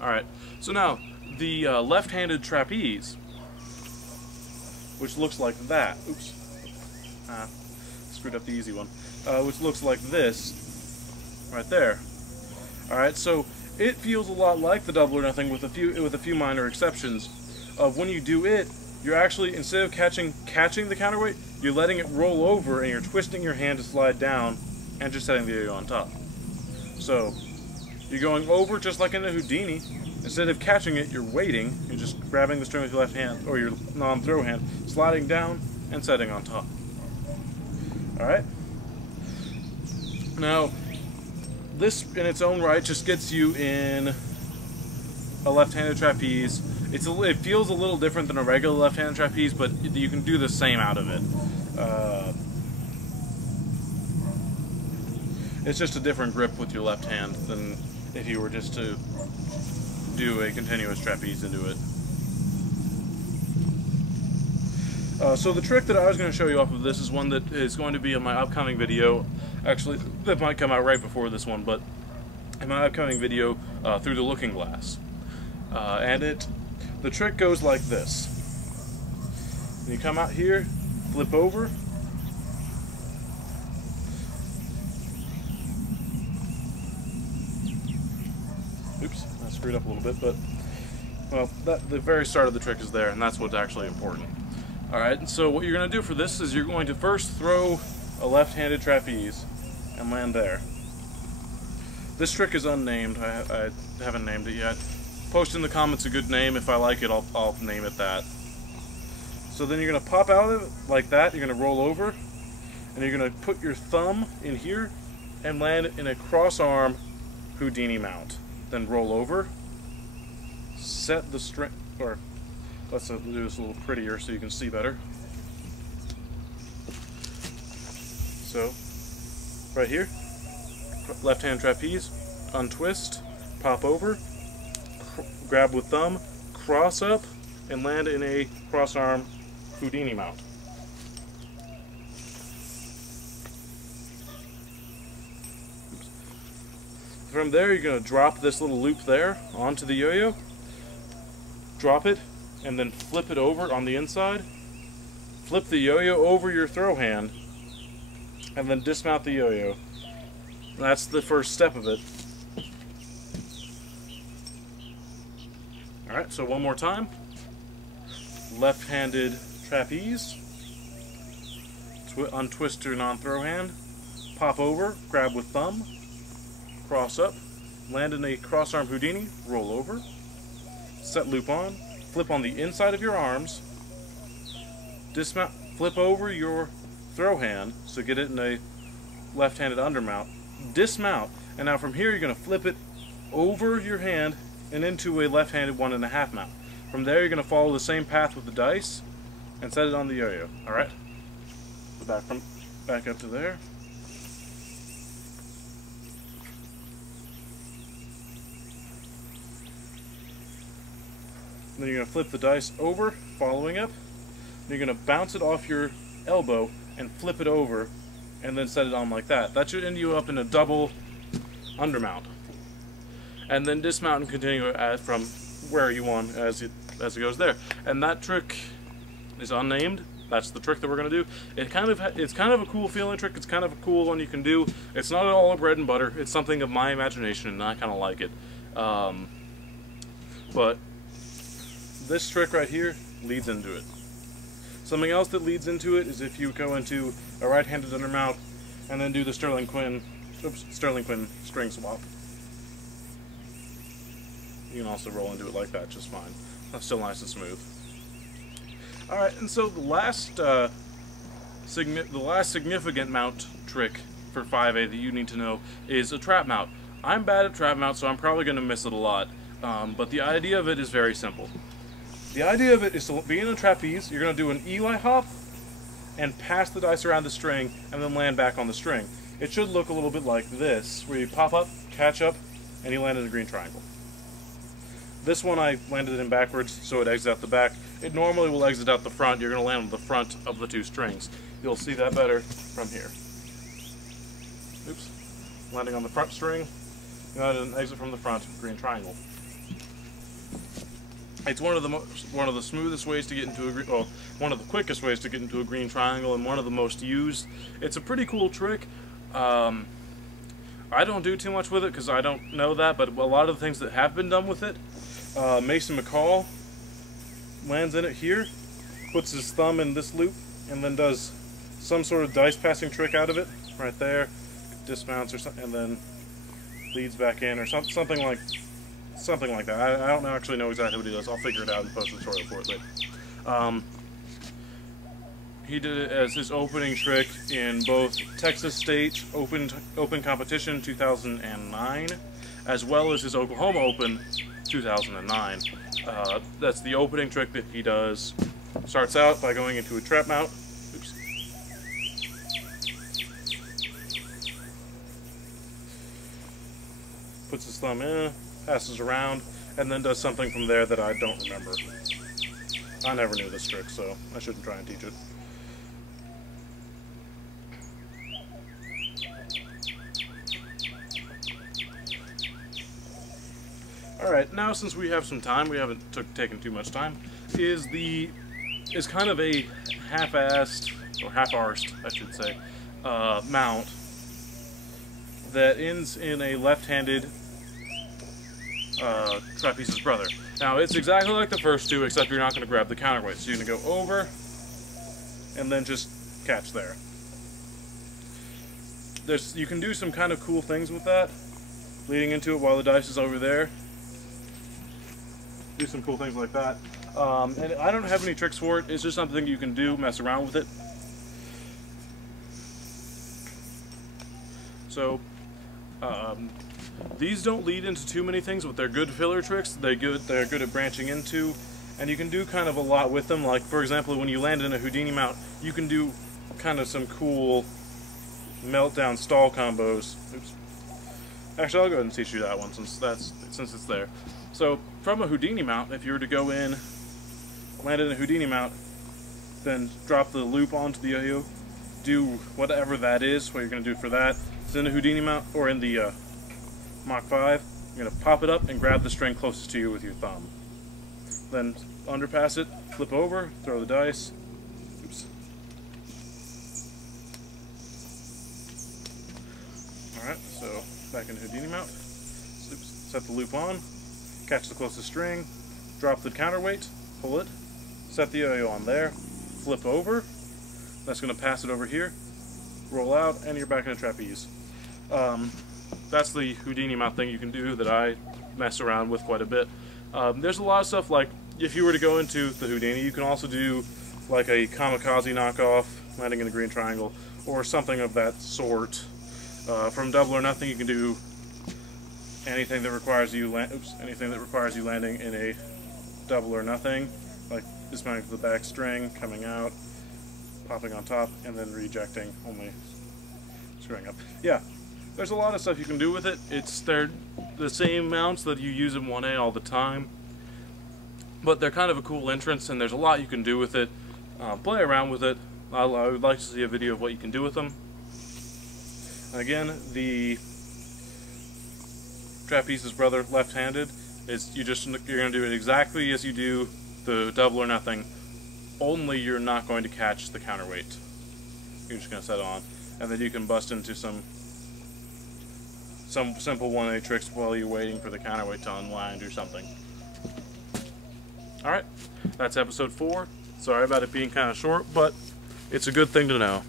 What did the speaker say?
Alright, so now, the left-handed trapeze, which looks like that. Oops. Screwed up the easy one. Which looks like this, right there. Alright, so it feels a lot like the double or nothing with a few minor exceptions. Of when you do it, you're actually, instead of catching the counterweight, you're letting it roll over and you're twisting your hand to slide down and just setting the yo-yo on top. So, you're going over just like in a Houdini. Instead of catching it, you're waiting. You're just grabbing the string with your left hand, or your non-throw hand, sliding down and setting on top. Alright? Now, this in its own right just gets you in a left-handed trapeze. It feels a little different than a regular left-handed trapeze, but you can do the same out of it. It's just a different grip with your left hand than if you were just to do a continuous trapeze into it. So the trick that I was going to show you off of this is one that is going to be in my upcoming video. Actually, that might come out right before this one, but in my upcoming video, through the looking glass. The trick goes like this. You come out here, flip over, oops, I screwed up a little bit, but, well, the very start of the trick is there, and that's what's actually important. Alright, so what you're going to do for this is you're going to first throw a left-handed trapeze and land there. This trick is unnamed. I haven't named it yet. Post in the comments a good name. If I like it, I'll name it that. So then you're going to pop out of it like that. You're going to roll over, and you're going to put your thumb in here and land in a cross-arm Houdini Mount. Then roll over, set the string, or let's do this a little prettier so you can see better. So, right here, left-hand trapeze, untwist, pop over, grab with thumb, cross up, and land in a cross-arm Houdini Mount. From there, you're going to drop this little loop there onto the yo-yo, drop it, and then flip it over on the inside, flip the yo-yo over your throw hand, and then dismount the yo-yo. That's the first step of it. Alright, so one more time. Left-handed trapeze, untwist your non-throw hand, pop over, grab with thumb, cross up, land in a cross-arm Houdini, roll over, set loop on, flip on the inside of your arms, dismount, flip over your throw hand, so get it in a left-handed undermount, dismount, and now from here you're going to flip it over your hand and into a left-handed 1.5 mount. From there you're going to follow the same path with the dice and set it on the yo-yo. Alright? So back up to there. Then you're going to flip the dice over, following up. Then you're going to bounce it off your elbow and flip it over, and then set it on like that. That should end you up in a double undermount. And then dismount and continue from where you want as it goes there. And that trick is unnamed. That's the trick that we're going to do. It's kind of a cool feeling trick. It's kind of a cool one you can do. It's not at all a bread and butter. It's something of my imagination, and I kind of like it. But this trick right here leads into it. Something else that leads into it is if you go into a right-handed undermount and then do the Sterling Quinn string swap. You can also roll into it like that just fine. That's still nice and smooth. Alright, and so the last significant mount trick for 5A that you need to know is a trap mount. I'm bad at trap mount, so I'm probably going to miss it a lot. But the idea of it is very simple. The idea of it is to be in a trapeze. You're going to do an Eli hop and pass the dice around the string and then land back on the string. It should look a little bit like this, where you pop up, catch up, and you land in a green triangle. This one I landed in backwards, so it exits out the back. It normally will exit out the front. You're going to land on the front of the two strings. You'll see that better from here. Oops. Landing on the front string, you land an exit from the front, green triangle. It's one of the smoothest ways to get into a green, well, one of the quickest ways to get into a green triangle, and one of the most used. It's a pretty cool trick. I don't do too much with it because I don't know that, but a lot of the things that have been done with it, Mason McCall lands in it here, puts his thumb in this loop, and then does some sort of dice passing trick out of it, right there, dismounts or something, and then leads back in, or something like that. I don't actually know exactly what he does. I'll figure it out and post a tutorial for it later. He did it as his opening trick in both Texas State Open Competition 2009, as well as his Oklahoma Open 2009. That's the opening trick that he does. Starts out by going into a trap mount. Oops. Puts his thumb in, passes around, and then does something from there that I don't remember. I never knew this trick, so I shouldn't try and teach it. Alright, now since we have some time, we haven't taken too much time, is kind of a half-assed, or half-arsed, I should say, mount that ends in a left-handed trapeze's brother. Now, it's exactly like the first two, except you're not going to grab the counterweight. So you're going to go over, and then just catch there. You can do some kind of cool things with that, leading into it while the dice is over there. Do some cool things like that. And I don't have any tricks for it. It's just something you can do, mess around with it. So, these don't lead into too many things, but they're good filler tricks. They're good at branching into, and you can do kind of a lot with them. Like, for example, when you land in a Houdini Mount, you can do kind of some cool meltdown stall combos. Oops. Actually, I'll go ahead and teach you that one since it's there. So, from a Houdini Mount, if you were to go in, land in a Houdini Mount, then drop the loop onto the yo-yo, do whatever that is, what you're going to do for that. It's in a Houdini Mount, or in the Mach 5, you're going to pop it up and grab the string closest to you with your thumb. Then underpass it, flip over, throw the dice. Oops. Alright, so back in Houdini Mount. Set the loop on, catch the closest string, drop the counterweight, pull it, set the yo-yo on there, flip over. That's going to pass it over here, roll out, and you're back in a trapeze. That's the Houdini Mount thing you can do that I mess around with quite a bit. There's a lot of stuff, like if you were to go into the Houdini, you can also do like a kamikaze knockoff, landing in a green triangle, or something of that sort. From Double or Nothing, you can do anything that requires you landing in a Double or Nothing, like dismounting to the back string, coming out, popping on top, and then rejecting, only screwing up. Yeah, there's a lot of stuff you can do with it. They're the same mounts that you use in 1A all the time, but they're kind of a cool entrance, and there's a lot you can do with it. Play around with it. I would like to see a video of what you can do with them. Again, the trapeze's brother, left-handed, is you're going to do it exactly as you do the Double or Nothing, only you're not going to catch the counterweight. You're just going to set it on, and then you can bust into some simple 1A tricks while you're waiting for the counterweight to unwind or something. Alright, that's episode 4. Sorry about it being kind of short, but it's a good thing to know.